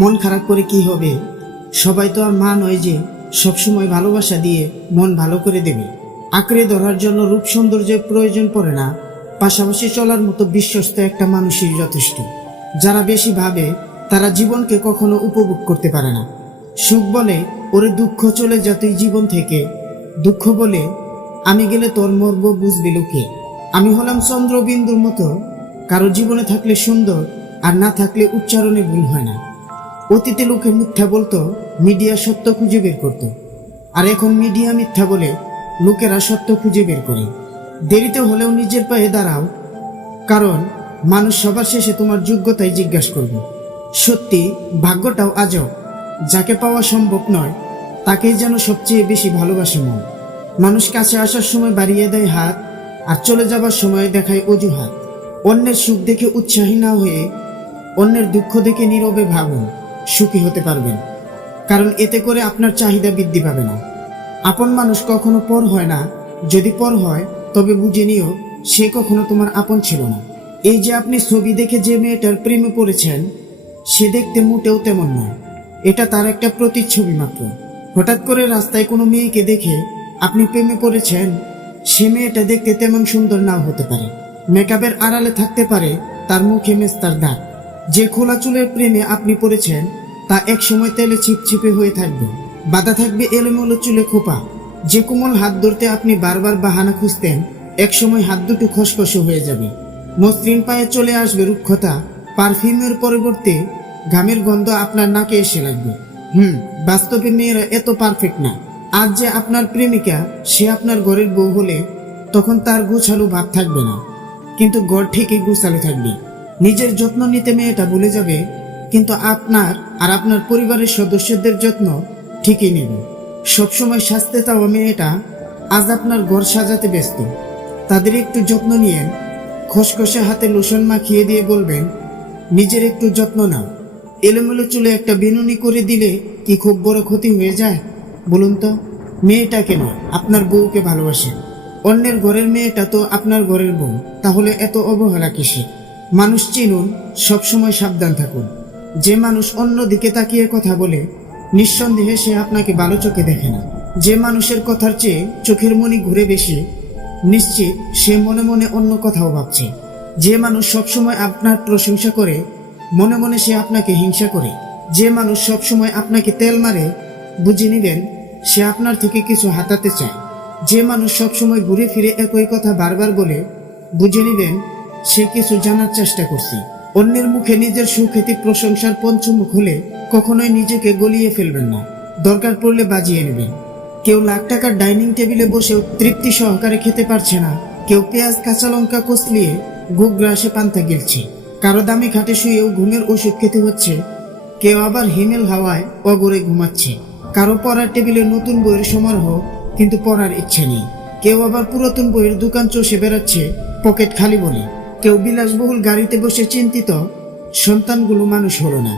মন খারাপ করে কি হবে? সবাই তো আর মা নয় যে সবসময় ভালোবাসা দিয়ে মন ভালো করে দেবে। আঁকড়ে ধরার জন্য রূপ সৌন্দর্যের প্রয়োজন পড়ে না, পাশাপাশি চলার মতো বিশ্বস্ত একটা মানুষই যথেষ্ট। যারা বেশি ভাবে তারা জীবনকে কখনো উপভোগ করতে পারে না। সুখ বলে ওরে দুঃখ চলে যা তুই জীবন থেকে, দুঃখ বলে আমি গেলে তোর মর্ব বুঝবি লোকে। আমি হলাম চন্দ্রবিন্দুর মতো, কারো জীবনে থাকলে সুন্দর আর না থাকলে উচ্চারণে ভুল হয় না। অতীতে লোকে মিথ্যা বলতো, মিডিয়া সত্য খুঁজে বের করত, আর এখন মিডিয়া মিথ্যা বলে লোকেরা সত্য খুঁজে বের করে। দেরিতে হলেও নিজের পায়ে দাঁড়াও, কারণ মানুষ সবার শেষে তোমার যোগ্যতাই জিজ্ঞাসা করবে। সত্যি ভাগ্যটাও আজব, যাকে পাওয়া সম্ভব নয় তাকেই যেন সবচেয়ে বেশি ভালোবাসে মন। মানুষ কাছে আসার সময় বাড়িয়ে দেয় হাত, আর চলে যাবার সময় দেখায় অজুহাত। অন্যের সুখ দেখে উৎসাহী না হয়ে অন্যের দুঃখ দেখে নীরবে ভাবুন, সুখী হতে পারবেন, কারণ এতে করে আপনার চাহিদা বৃদ্ধি পাবে না। আপন মানুষ কখনো পর হয় না, যদি পর হয় তবে বুঝে নিও সে কখনো তোমার আপন ছিল না। এই যে আপনি ছবি দেখে যে মেয়েটার প্রেমে পড়েছেন, সে দেখতে মোটেও তেমন নয়, এটা তার একটা প্রতিচ্ছবি মাত্র। হঠাৎ করে রাস্তায় কোনো মেয়েকে দেখে আপনি প্রেমে পড়েছেন, সে মেয়েটা দেখতে তেমন সুন্দর নাও হতে পারে। মেকআপের আড়ালে থাকতে পারে তার মুখে মেস্তার দাগ। যে খোলা চুলের প্রেমে আপনি পড়েছেন তা একসময় তেলে ছিপছিপে হয়ে থাকবে, বাধা থাকবে এলোমেলো চুলে খোপা। যে কোমল হাত ধরতে আপনি বারবার বাহানা খুঁজতেন, একসময় হাত দুটো খসখসে হয়ে যাবে। মসৃণ পায়ে চলে আসবে রুক্ষতা, পারফিউমের পরিবর্তে ঘামের গন্ধ আপনার নাকে এসে লাগবে। বাস্তবে মেয়েরা এত পারফেক্ট না। আজ যে আপনার প্রেমিকা, সে আপনার ঘরের বউ হলে তখন তার গোছালো ভাব থাকবে না, কিন্তু ঘর ঠিকই গোছালো থাকবে। নিজের যত্ন নিতে মেয়েটা ভুলে যাবে, কিন্তু আপনার আর আপনার পরিবারের সদস্যদের যত্ন ঠিকই নেবে। সবসময় সাজতে চাওয়া মেয়েটা আজ আপনার ঘর সাজাতে ব্যস্ত। তাদের একটু যত্ন নিয়েন, খসখসে হাতে লোশন মাখিয়ে দিয়ে বলবেন, নিজের একটু যত্ন নাও। এলোমেলো চুলে একটা বিনুনি করে দিলে কি খুব বড় ক্ষতি হয়ে যায়? বলুন তো। মেয়েটাকে নয়, আপনার বউকে ভালোবাসেন। অন্যের ঘরের মেয়েটা তো আপনার ঘরের বউ, তাহলে এত অবহেলা কিসে? মানুষ চিনুন, সবসময় সাবধান থাকুন। যে মানুষ অন্য দিকে তাকিয়ে কথা বলে, নিঃসন্দেহে সে আপনাকে ভালো চোখে দেখে না। যে মানুষের কথার চেয়ে চোখের মনি ঘুরে বেশি, নিশ্চিত সে মনে মনে অন্য কথাও ভাবছে। যে মানুষ সবসময় আপনার প্রশংসা করে, মনে মনে সে আপনাকে হিংসা করে। যে মানুষ সবসময় আপনাকে তেল মারে, বুঝে নিবেন সে আপনার থেকে কিছু হাতাতে চায়। যে মানুষ সবসময় ঘুরে ফিরে একই কথা বারবার বলে, বুঝে নিবেন সে কিছু জানার চেষ্টা করছে। অন্যের মুখে নিজের সুখ্যাতি প্রশংসার পঞ্চমুখ হলে কখনোই নিজেকে গলিয়ে ফেলবেন না, দরকার পড়লে বাজিয়ে নেবেন। কেউ লাখ টাকার ডাইনিং টেবিলে বসেও তৃপ্তি সহকারে খেতে পারছে না, কেউ পেঁয়াজ কাঁচা লঙ্কা কচলিয়ে গুগ্রাসে পান্তা গিলছে, কারো দামি খাটে শুয়েও ঘুমের ওষুধ খেতে হচ্ছে, কেউ আবার হিমেল হাওয়ায় অগরে ঘুমাচ্ছে, কারো পড়ার টেবিলে নতুন বইয়ের সমারোহ, কিন্তু পড়ার ইচ্ছে নেই। কেউ আবার পুরাতন বইয়ের দোকান চষে বেড়াচ্ছে পকেট খালি বলে। কেউ বিলাসবহুল গাড়িতে বসে চিন্তিত সন্তানগুলো মানুষ হলো না,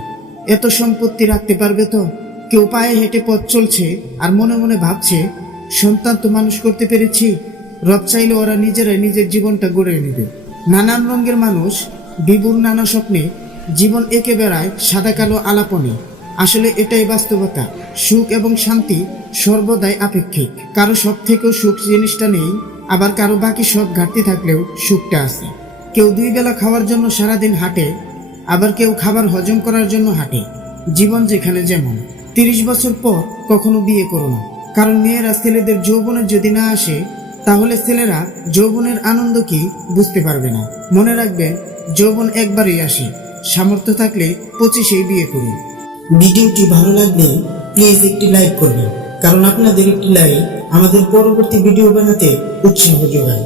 এত সম্পত্তি রাখতে পারবে তো? কেউ পায়ে হেঁটে পথ চলছে আর মনে মনে ভাবছে, সন্তান তো মানুষ করতে পেরেছি, রব চাইলে ওরা নিজেরাই নিজের জীবনটা গড়ে নেবে। নানান রঙের মানুষ, বিভুর নানা স্বপ্নে, জীবন এঁকে বেড়ায় সাদা কালো আলাপনে। আসলে এটাই বাস্তবতা। সুখ এবং শান্তি সর্বদাই আপেক্ষিক। কারো সব থেকেও সুখ জিনিসটা নেই, আবার কারো বাকি সব ঘাটতি থাকলেও সুখটা আছে। কেউ 2 বেলা খাওয়ার জন্য সারাদিন হাঁটে, আবার কেউ খাবার হজম করার জন্য হাঁটে। জীবন যেখানে যেমন। 30 বছর পর কখনো বিয়ে করো না, কারণ মেয়েরা ছেলেদের যৌবনে যদি না আসে, তাহলে ছেলেরা যৌবনের আনন্দ কি বুঝতে পারবে না। মনে রাখবেন, যৌবন একবারই আসে, সামর্থ্য থাকলে 25-এই বিয়ে করুন। ভিডিওটি ভালো লাগলে প্লিজ একটি লাইক করবেন, কারণ আপনাদের একটি লাইক আমাদের পরবর্তী ভিডিও বানাতে উৎসাহ যোগায়।